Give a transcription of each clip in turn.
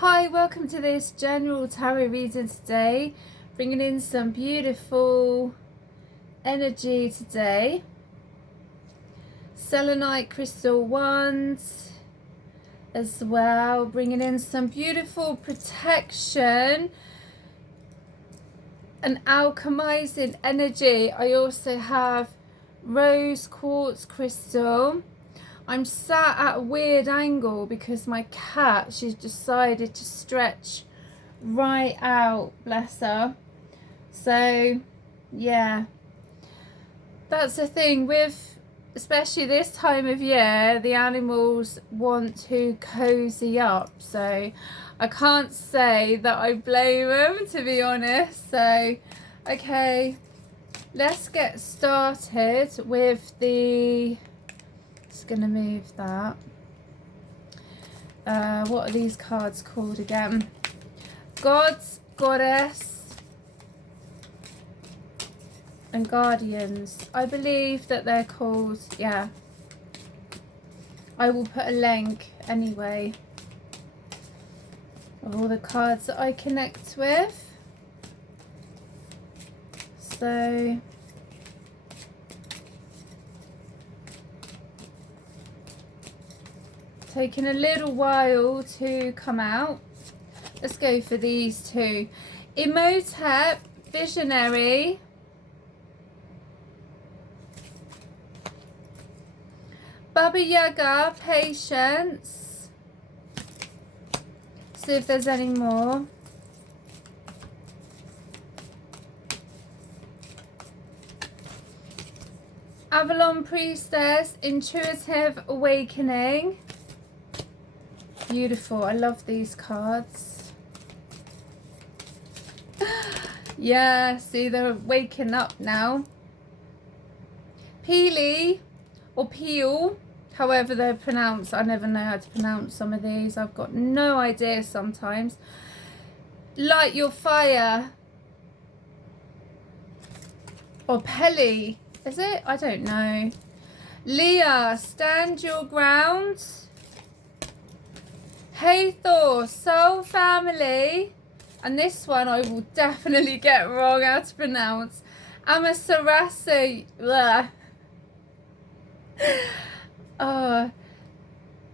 Hi, welcome to this general tarot reading today, bringing in some beautiful energy today. Selenite crystal wands as well, bringing in some beautiful protection and alchemizing energy. I also have rose quartz crystal. I'm sat at a weird angle because my cat, she's decided to stretch right out, bless her. So yeah, that's the thing with, especially this time of year, the animals want to cozy up. So I can't say that I blame them, to be honest. So, okay, let's get started with the... Gonna move that. What are these cards called again? Gods, Goddess and Guardians. I believe that they're called, yeah. I will put a link anyway of all the cards that I connect with. So taking a little while to come out. Let's go for these two. Imhotep, Visionary. Baba Yaga, Patience. See if there's any more. Avalon Priestess, Intuitive Awakening. Beautiful. I love these cards. Yeah, see, they're waking up now. Peely or Peel, however they're pronounced. I never know how to pronounce some of these. I've got no idea sometimes. Light Your Fire. Or Pelly. Is it? I don't know. Leah, Stand Your Ground. Hathor, Soul Family, and this one I will definitely get wrong how to pronounce. Amaterasu,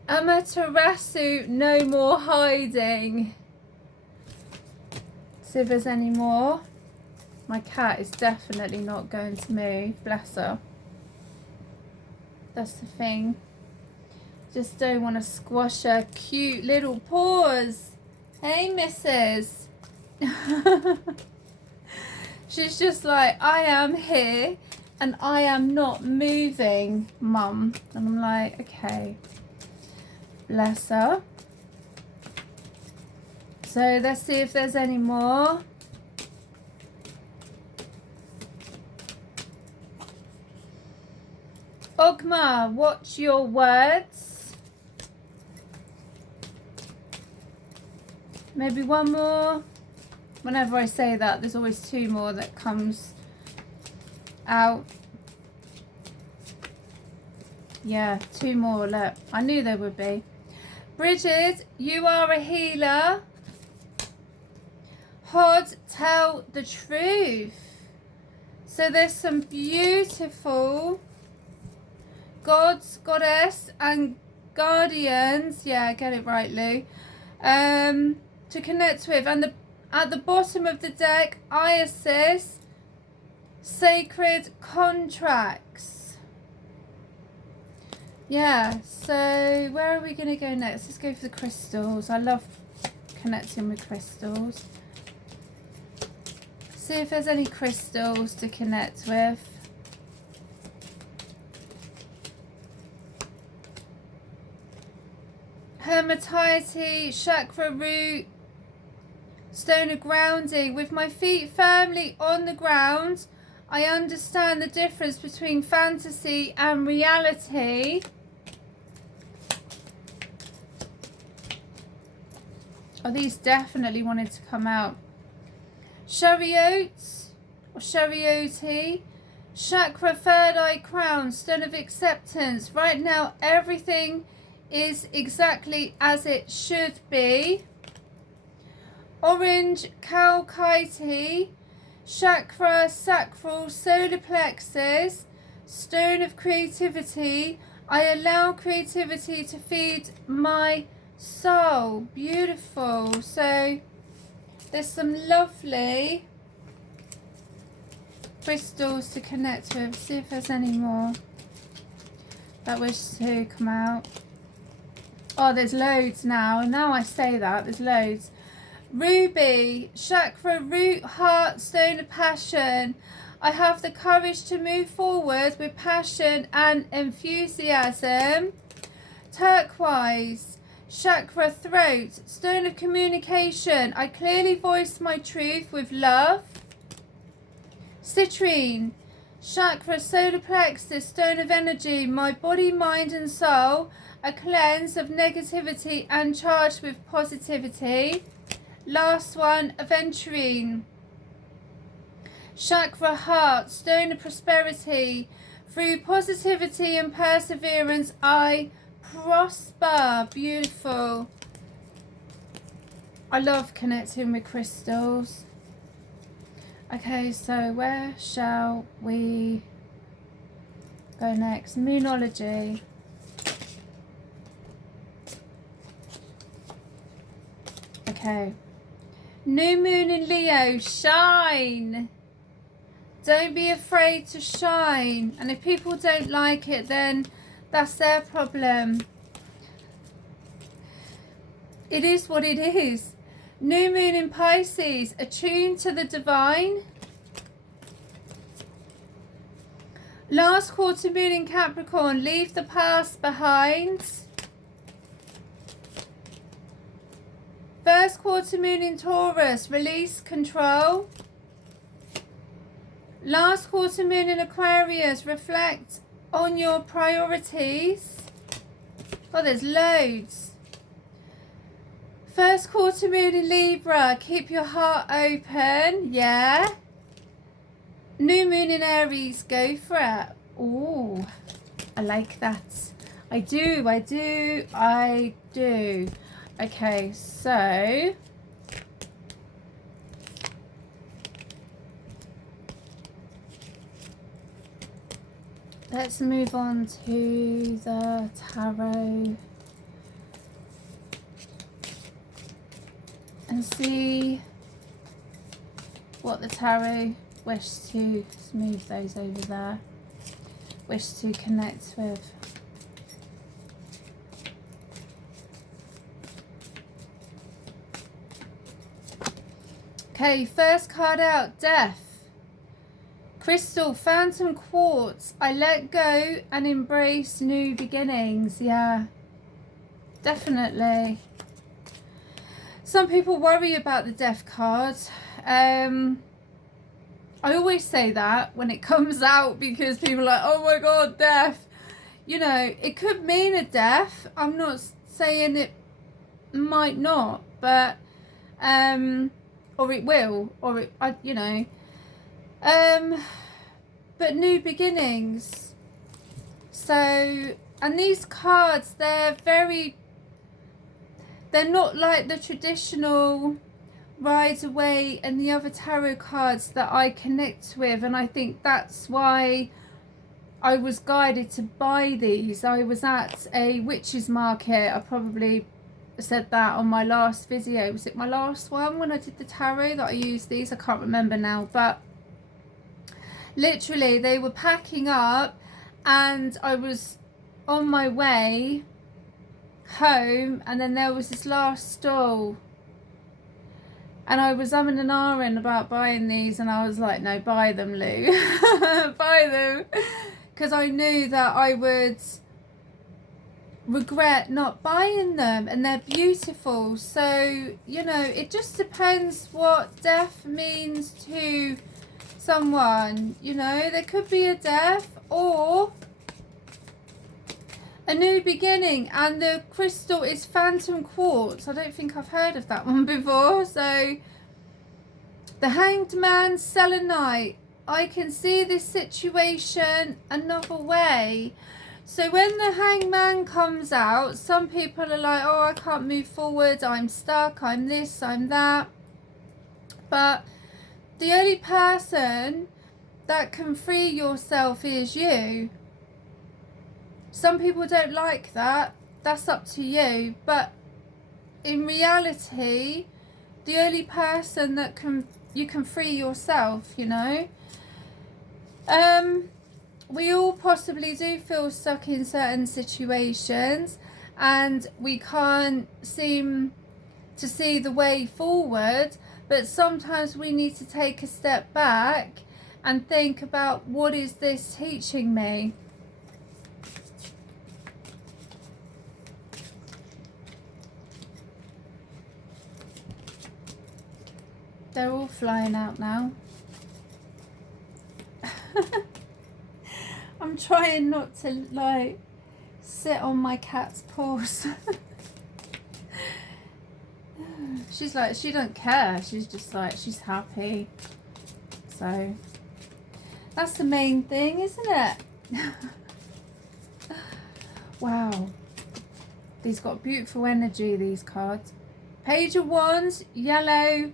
Amaterasu, No More Hiding. See if there's any more. My cat is definitely not going to move, bless her. That's the thing. Just don't want to squash her cute little paws. Hey, missus. She's just like, I am here and I am not moving, mum. And I'm like, okay. Bless her. So let's see if there's any more. Ogma, watch your words. Maybe one more. Whenever I say that, there's always two more that comes out. Yeah, two more. Look, I knew there would be. Bridget, You Are a Healer. Hod, Tell the Truth. So there's some beautiful gods, goddess, and guardians. Yeah, I get it right, Lou. To connect with, and at the bottom of the deck, Isis, Sacred Contracts. Yeah, so where are we going to go next? Let's go for the crystals. I love connecting with crystals. See if there's any crystals to connect with. Hermitity, chakra root, stone of grounding. With my feet firmly on the ground, I understand the difference between fantasy and reality. Oh, these definitely wanted to come out. Chariot or Charioti, chakra, third eye crown, stone of acceptance. Right now, everything is exactly as it should be. orange calcite, chakra sacral, solar plexus, stone of creativity. I allow creativity to feed my soul. Beautiful. So there's some lovely crystals to connect with. See if there's any more that wish to come out. Oh, there's loads now. Now I say that, there's loads. Ruby, chakra, root, heart, stone of passion. I have the courage to move forward with passion and enthusiasm. Turquoise, chakra, throat, stone of communication. I clearly voice my truth with love. Citrine, chakra, solar plexus, stone of energy. My body, mind and soul are cleansed of negativity and charged with positivity. Last one, aventurine, chakra, heart, stone of prosperity. Through positivity and perseverance, I prosper. Beautiful. I love connecting with crystals. Okay, so where shall we go next? Moonology. Okay. New moon in Leo, shine. Don't be afraid to shine. And if people don't like it, then that's their problem. It is what it is. New moon in Pisces, attuned to the divine. Last quarter moon in Capricorn, leave the past behind. First quarter moon in Taurus, release control. Last quarter moon in Aquarius, reflect on your priorities. Oh, there's loads. First quarter moon in Libra, keep your heart open. Yeah. New moon in Aries, go for it. Oh, I like that. I do. Okay, so let's move on to the tarot and see what the tarot wish to smooth those over there, wish to connect with. Okay, first card out, Death. Crystal, phantom quartz. I let go and embrace new beginnings. Yeah, definitely. Some people worry about the Death card. I always say that when it comes out because people are like, oh my god, death. You know, it could mean a death. I'm not saying it might not, but or it will, or it, you know, but new beginnings. So, and these cards, they're not like the traditional Ride Away and the other tarot cards that I connect with, and I think that's why I was guided to buy these. I was at a witch's market. I probably said that on my last video. Was it my last one when I did the tarot that I used these? I can't remember now, but literally they were packing up and I was on my way home, and then there was this last stall and I was umming and ahhing about buying these, and I was like, no, buy them, Lou. Buy them, because I knew that I would regret not buying them, and they're beautiful. So, you know, it just depends what death means to someone. You know, there could be a death or a new beginning, and the crystal is phantom quartz. I don't think I've heard of that one before. So the Hanged Man, selenite. I can see this situation another way. So when the Hanged Man comes out, some people are like, oh, I can't move forward, I'm stuck, I'm this, I'm that. But the only person that can free yourself is you. Some people don't like that. That's up to you. But in reality, the only person that you can free yourself, you know. We all possibly do feel stuck in certain situations, and we can't seem to see the way forward, but sometimes we need to take a step back and think about, what is this teaching me? They're all flying out now. I'm trying not to like sit on my cat's paws. She's like, she don't care. She's just like, she's happy. So that's the main thing, isn't it? Wow. These got beautiful energy, these cards. Page of Wands, yellow,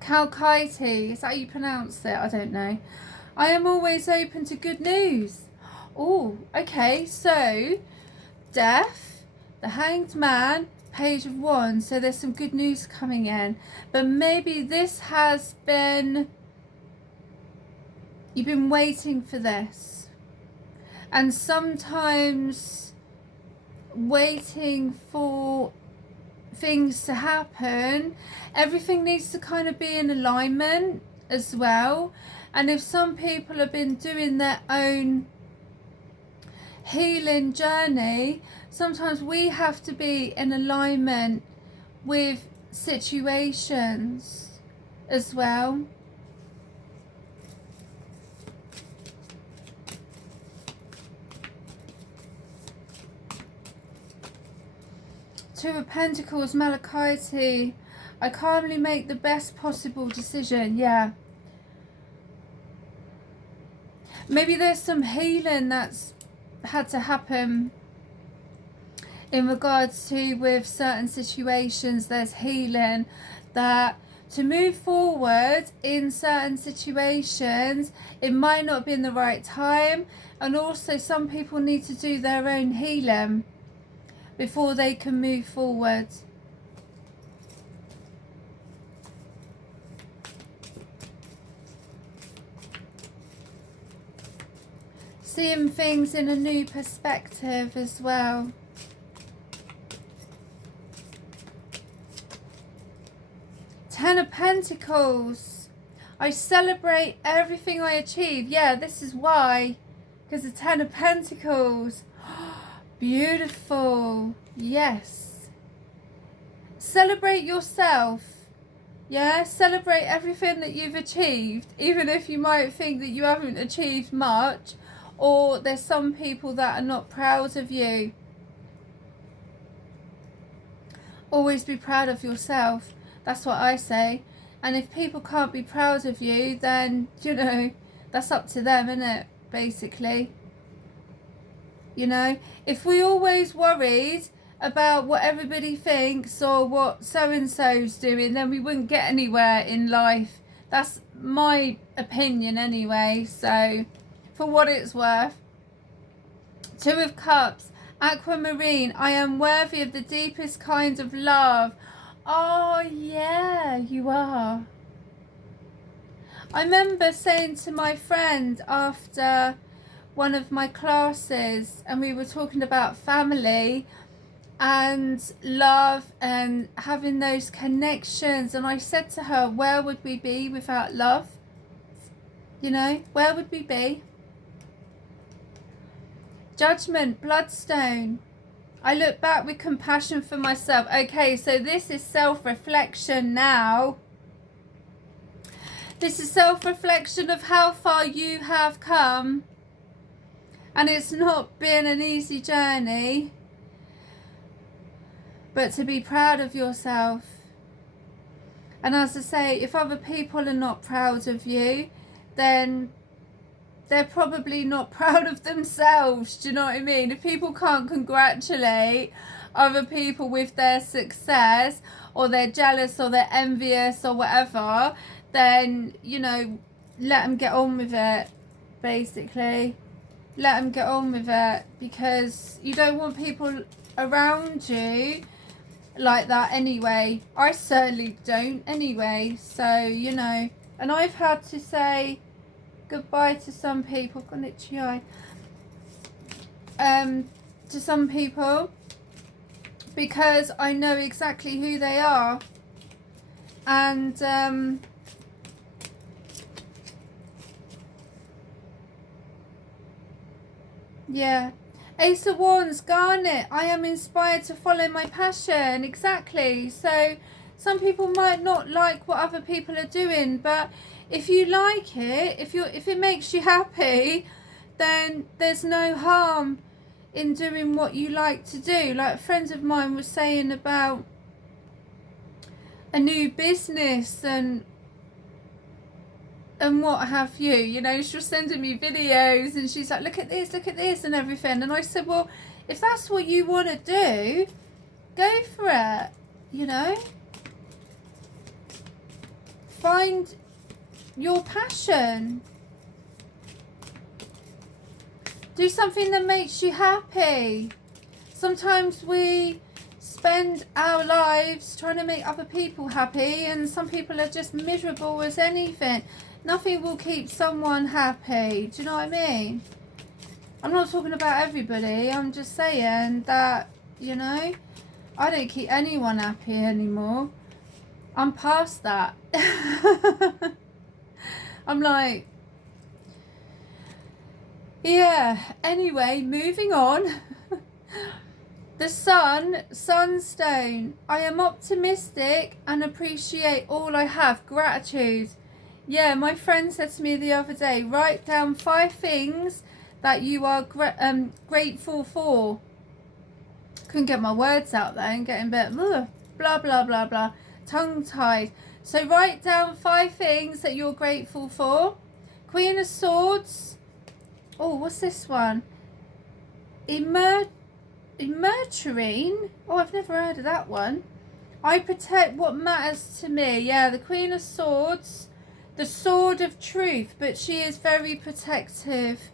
Calcite. Is that how you pronounce it? I don't know. I am always open to good news. Oh, okay. So, Death, the Hanged Man, Page of Wands. So there's some good news coming in. But maybe this has been... You've been waiting for this. And sometimes waiting for things to happen, everything needs to kind of be in alignment as well. And if some people have been doing their own healing journey, sometimes we have to be in alignment with situations as well. Two of Pentacles, Malachite. I calmly make the best possible decision. Yeah. Maybe there's some healing that's had to happen in regards to with certain situations. There's healing that to move forward in certain situations, it might not be in the right time. And also some people need to do their own healing before they can move forward. Seeing things in a new perspective as well. Ten of Pentacles. I celebrate everything I achieve. Yeah, this is why. Because the Ten of Pentacles. Beautiful. Yes. Celebrate yourself. Yeah, celebrate everything that you've achieved, even if you might think that you haven't achieved much, or there's some people that are not proud of you. Always be proud of yourself. That's what I say. And if people can't be proud of you, then, you know, that's up to them, isn't it? Basically. You know, if we always worried about what everybody thinks or what so-and-so's doing, then we wouldn't get anywhere in life. That's my opinion anyway, so for what it's worth. Two of Cups, Aquamarine. I am worthy of the deepest kind of love. Oh yeah, you are. I remember saying to my friend after one of my classes, and we were talking about family and love and having those connections, and I said to her, where would we be without love? You know, where would we be? Judgment, Bloodstone. I look back with compassion for myself. Okay, so this is self-reflection now. This is self-reflection of how far you have come. And it's not been an easy journey. But to be proud of yourself. And as I say, if other people are not proud of you, then they're probably not proud of themselves. Do you know what I mean? If people can't congratulate other people with their success, or they're jealous or they're envious or whatever, then, you know, let them get on with it, basically. Let them get on with it, because you don't want people around you like that anyway. I certainly don't anyway. So, you know, and I've had to say goodbye to some people, to some people, because I know exactly who they are. And yeah. Ace of Wands, Garnet, I am inspired to follow my passion. Exactly. So some people might not like what other people are doing, but if you like it, if it makes you happy, then there's no harm in doing what you like to do. Like a friend of mine was saying about a new business and what have you, you know, she was sending me videos and she's like, look at this and everything. And I said, well, if that's what you want to do, go for it, you know. Find your passion. Do something that makes you happy. Sometimes we spend our lives trying to make other people happy, and some people are just miserable as anything. Nothing will keep someone happy. Do you know what I mean? I'm not talking about everybody. I'm just saying that, you know, I don't keep anyone happy anymore. I'm past that. I'm like, yeah. Anyway, moving on. The Sunstone. I am optimistic and appreciate all I have. Gratitude. Yeah, my friend said to me the other day, write down 5 things that you are grateful for. Couldn't get my words out there and getting a bit blah, blah, blah, blah, tongue-tied. So write down 5 things that you're grateful for. Queen of Swords. Oh, what's this one? Emerturine. Oh, I've never heard of that one. I protect what matters to me. Yeah, the Queen of Swords. The Sword of Truth, but she is very protective.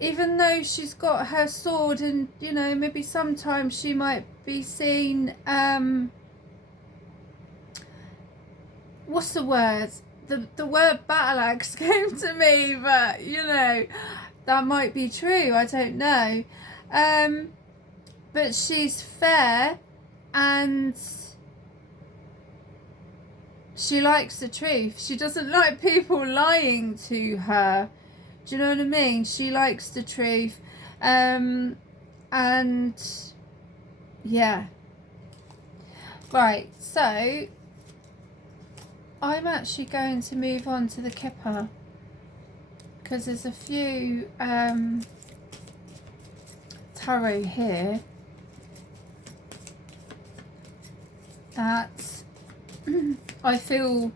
Even though she's got her sword, and, you know, maybe sometimes she might be seen, what's the word? The word battle axe came to me, but, you know, that might be true, I don't know. But she's fair, and she likes the truth. She doesn't like people lying to her. Do you know what I mean? She likes the truth. And yeah. Right, so I'm actually going to move on to the Kipper, because there's a few tarot here that I feel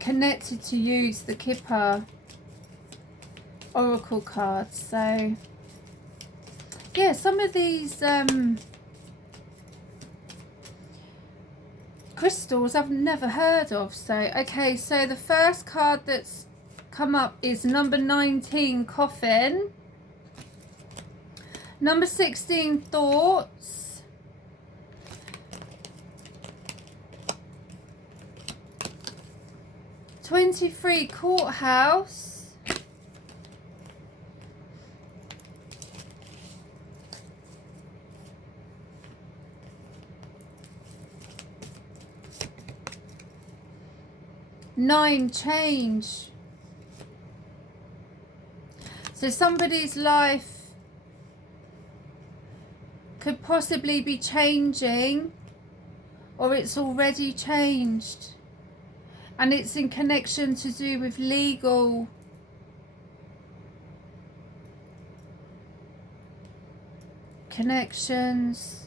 connected to use the Kipper oracle cards. So yeah, some of these crystals I've never heard of. So okay, so the first card that's come up is number 19, Coffin. Number 16, Thoughts. 23, Courthouse. 9, Change. So somebody's life could possibly be changing, or it's already changed. And it's in connection to do with legal connections.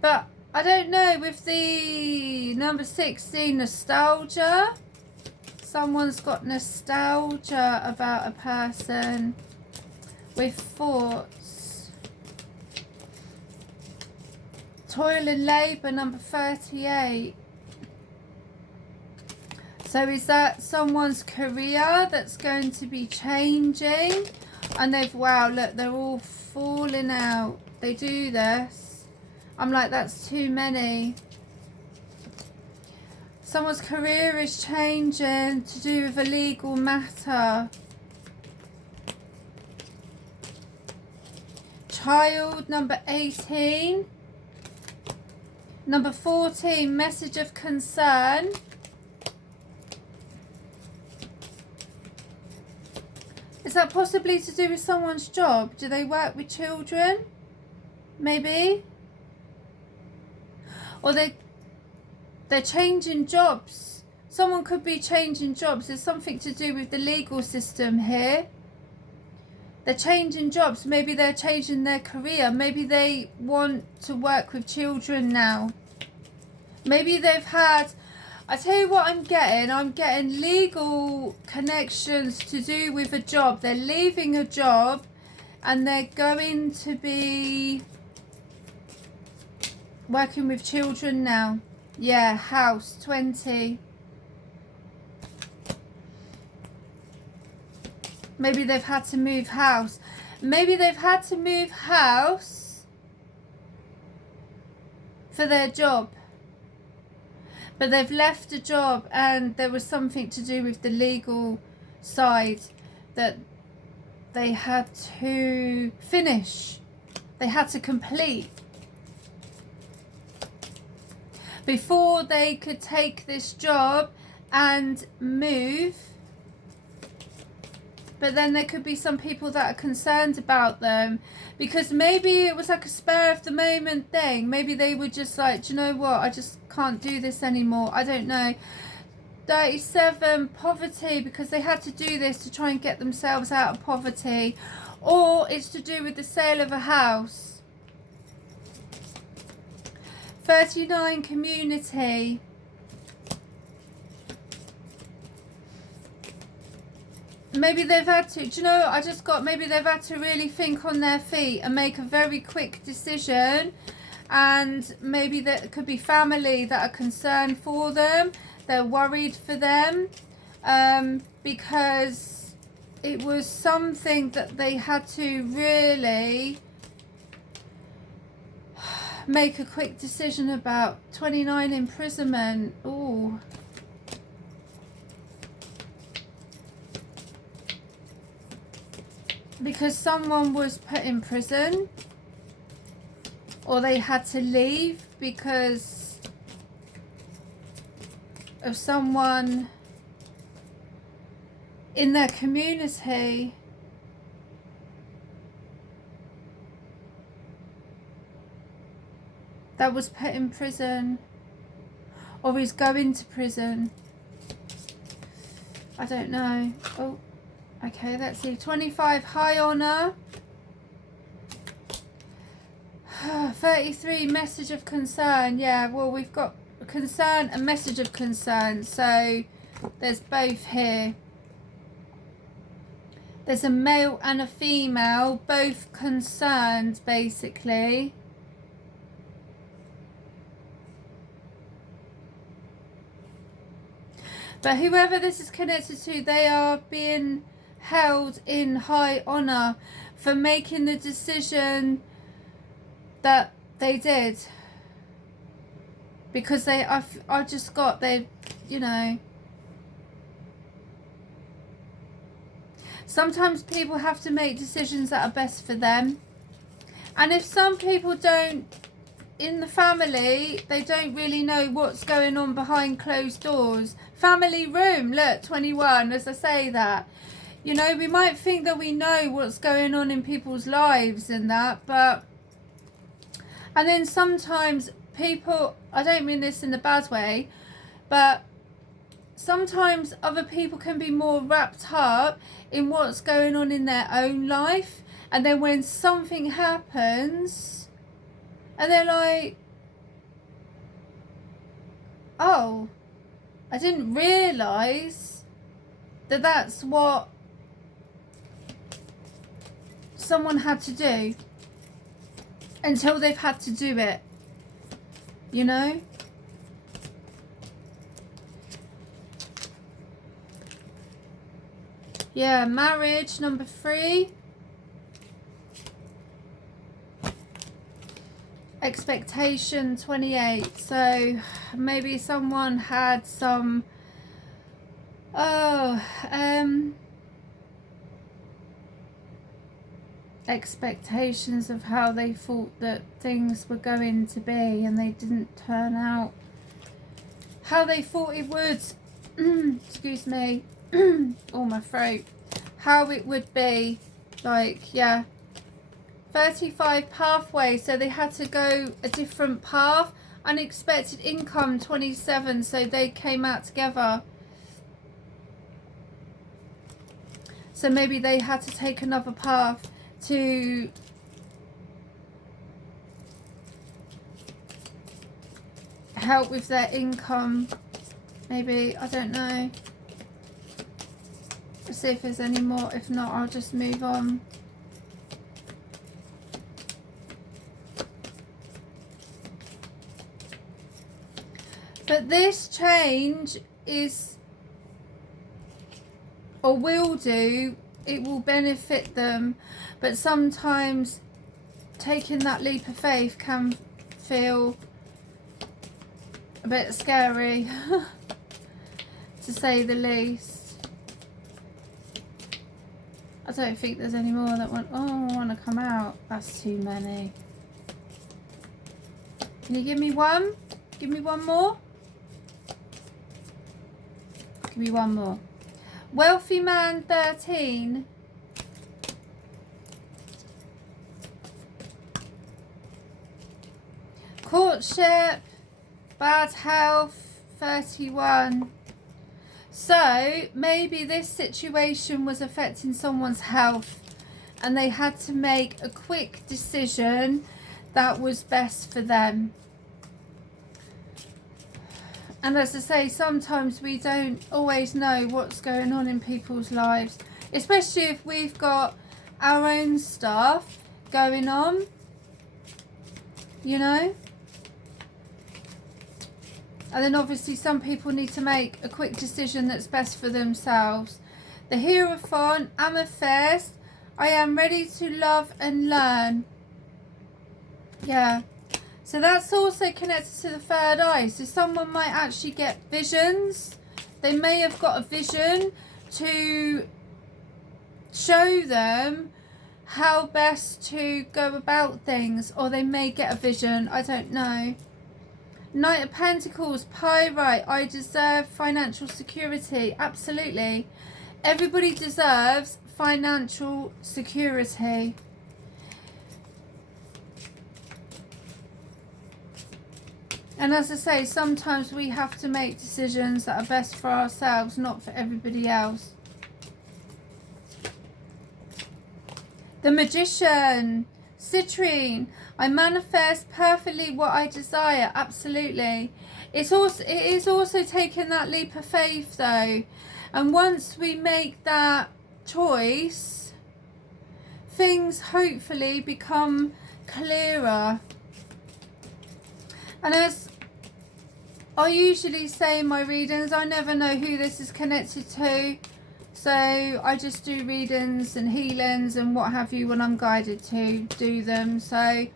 But I don't know, with the number 16, nostalgia. Someone's got nostalgia about a person with thoughts. Toil and labour, number 38. So is that someone's career that's going to be changing? And they've, wow, look, they're all falling out. They do this. I'm like, that's too many. Someone's career is changing to do with a legal matter. Child, number 18. Number 14, message of concern. Is that possibly to do with someone's job? Do they work with children? Maybe. Or they're changing jobs. Someone could be changing jobs. There's something to do with the legal system here. They're changing jobs. Maybe they're changing their career. Maybe they want to work with children now. Maybe they've had, I tell you what I'm getting legal connections to do with a job. They're leaving a job and they're going to be working with children now. Yeah, house, 20. Maybe they've had to move house. Maybe they've had to move house for their job. But they've left a job and there was something to do with the legal side that they had to finish. They had to complete before they could take this job and move. But then there could be some people that are concerned about them because maybe it was like a spur of the moment thing. Maybe they were just like, do you know what, I just can't do this anymore. I don't know. 37, poverty, because they had to do this to try and get themselves out of poverty. Or it's to do with the sale of a house. 39, community. Maybe they've had to, do you know, I just got, maybe they've had to really think on their feet and make a very quick decision. And maybe there could be family that are concerned for them. They're worried for them because it was something that they had to really make a quick decision about. 29, imprisonment. Ooh. Because someone was put in prison or they had to leave because of someone in their community that was put in prison or is going to prison. I don't know. Oh. Okay, let's see. 25, high honour. 33, message of concern. Yeah, well, we've got a concern and message of concern. So there's both here. There's a male and a female, both concerned, basically. But whoever this is connected to, they are being held in high honour for making the decision that they did, because I just got, they, you know, sometimes people have to make decisions that are best for them, and if some people don't, in the family, they don't really know what's going on behind closed doors. Family room, look, 21, as I say that. You know, we might think that we know what's going on in people's lives and that, but, and then sometimes people, I don't mean this in a bad way, but sometimes other people can be more wrapped up in what's going on in their own life, and then when something happens, and they're like, oh, I didn't realise that that's what someone had to do until they've had to do it. you know. Yeah, marriage, number 3. Expectation, 28. So maybe someone had some expectations of how they thought that things were going to be, and they didn't turn out how they thought it would. Excuse me. Oh, my throat. How it would be. Like, yeah. 35 pathway, so they had to go a different path. Unexpected income, 27, so they came out together. So maybe they had to take another path to help with their income. Maybe, I don't know. Let's see if there's any more. If not, I'll just move on. But this change is, or will do, it will benefit them. But sometimes taking that leap of faith can feel a bit scary, to say the least. I don't think there's any more that want, oh, I want to come out. That's too many. Can you give me one? Give me one more? Give me one more. Wealthy man, 13. Courtship, bad health, 31. So maybe this situation was affecting someone's health and they had to make a quick decision that was best for them. And as I say, sometimes we don't always know what's going on in people's lives, especially if we've got our own stuff going on, you know. And then obviously some people need to make a quick decision that's best for themselves. The Hierophant, Amethyst, I am ready to love and learn. Yeah. So that's also connected to the third eye. So someone might actually get visions. They may have got a vision to show them how best to go about things. Or they may get a vision, I don't know. Knight of Pentacles, Pyrite, I deserve financial security. Absolutely. Everybody deserves financial security. And as I say, sometimes we have to make decisions that are best for ourselves, not for everybody else. The Magician, Citrine, I manifest perfectly what I desire. Absolutely. It is also taking that leap of faith though. And once we make that choice, things hopefully become clearer. And as I usually say in my readings, I never know who this is connected to. So I just do readings and healings and what have you when I'm guided to do them. So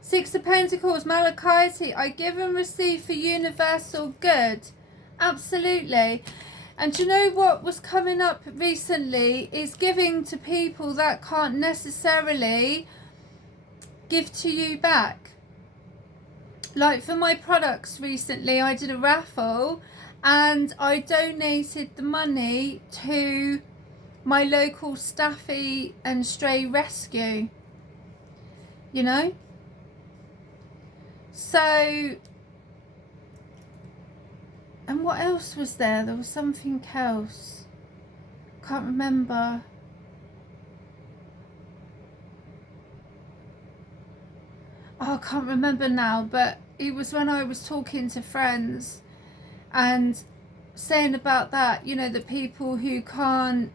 Six of Pentacles, Malachite, I give and receive for universal good. Absolutely. And do you know what was coming up recently is giving to people that can't necessarily give to you back. Like for my products recently, I did a raffle and I donated the money to my local Staffy and Stray Rescue, you know. So, and what else was there? There was something else. Can't remember. Oh, I can't remember now, but it was when I was talking to friends and saying about that, you know, the people who can't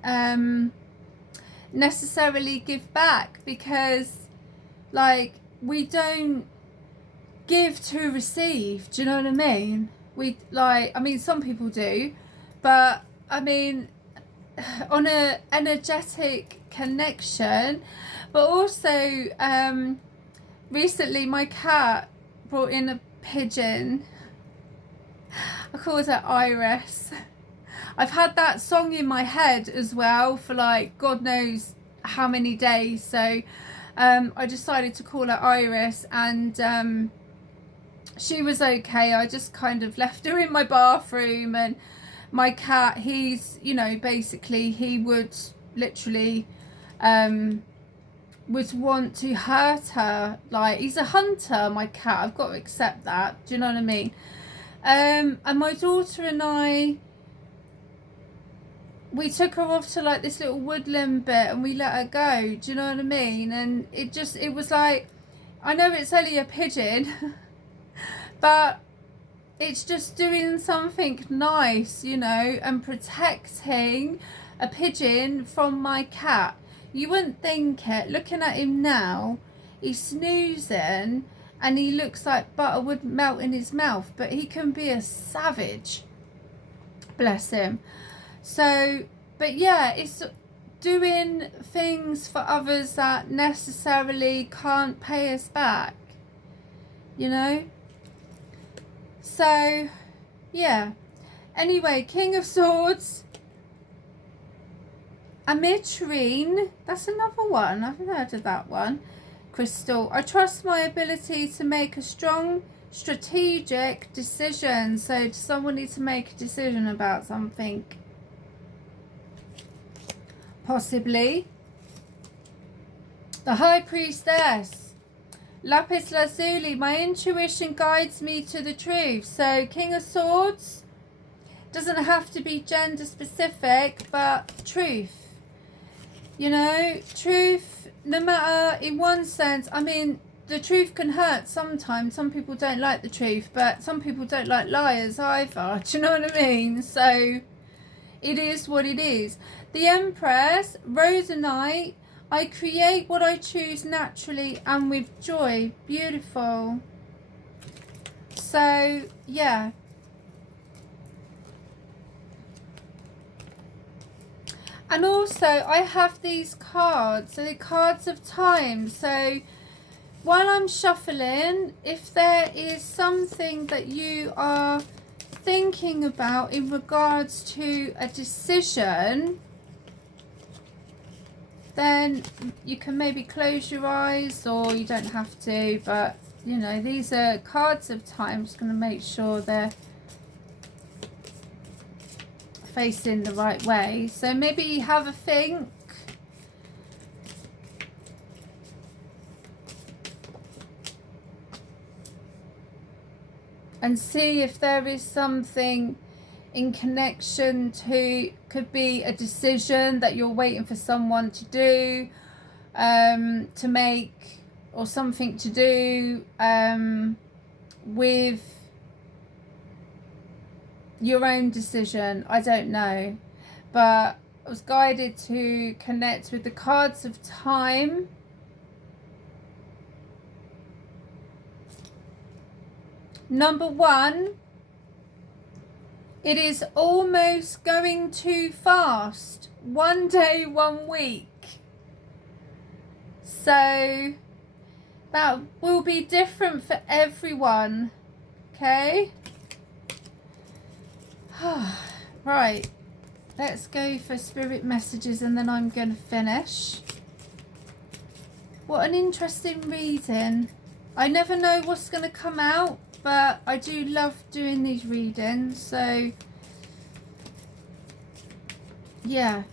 necessarily give back because, like, we don't give to receive. Do you know what I mean? Some people do, but I mean, on a energetic connection. But also, recently my cat brought in a pigeon. I call her Iris. I've had that song in my head as well for like God knows how many days. So I decided to call her Iris, and she was okay. I just kind of left her in my bathroom, and my cat, he's, you know, basically he would literally would want to hurt her. Like, he's a hunter, my cat. I've got to accept that. Do you know what I mean? And my daughter and I, we took her off to like this little woodland bit and we let her go. Do you know what I mean? And it was like, I know it's only a pigeon, but it's just doing something nice, you know, and protecting a pigeon from my cat. You wouldn't think it. Looking at him now, he's snoozing and he looks like butter would melt in his mouth, but he can be a savage. Bless him. So, but yeah, it's doing things for others that necessarily can't pay us back, you know? So, yeah. Anyway, King of Swords. Ametrine. That's another one. I haven't heard of that one. Crystal. I trust my ability to make a strong, strategic decision. So, does someone need to make a decision about something? Possibly. The High Priestess. Lapis Lazuli. My intuition guides me to the truth. So, King of Swords. Doesn't have to be gender specific, but truth. You know, truth, no matter, in one sense, I mean, the truth can hurt sometimes. Some people don't like the truth, but some people don't like liars either. Do you know what I mean? So, it is what it is. The Empress, Rosonite. I create what I choose naturally and with joy. Beautiful. So, yeah. And also, I have these cards. So, the cards of time. So, while I'm shuffling, if there is something that you are thinking about in regards to a decision, then you can maybe close your eyes, or you don't have to, but you know, these are cards of time. I'm just going to make sure they're facing the right way. So maybe have a think. And see if there is something in connection to, could be a decision that you're waiting for someone to do, to make, or something to do with your own decision. I don't know, but I was guided to connect with the cards of time. Number 1, it is almost going too fast. 1 day, 1 week. So that will be different for everyone. Okay? Right. Let's go for spirit messages and then I'm going to finish. What an interesting reading. I never know what's going to come out, but I do love doing these readings. So, yeah.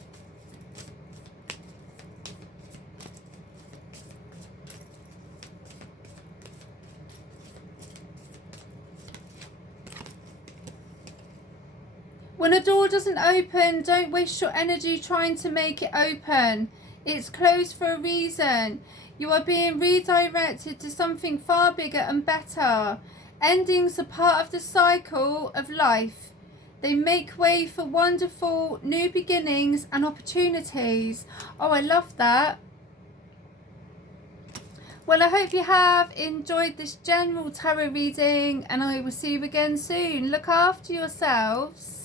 When a door doesn't open, don't waste your energy trying to make it open. It's closed for a reason. You are being redirected to something far bigger and better. Endings are part of the cycle of life. They make way for wonderful new beginnings and opportunities. Oh, I love that. Well, I hope you have enjoyed this general tarot reading, and I will see you again soon. Look after yourselves.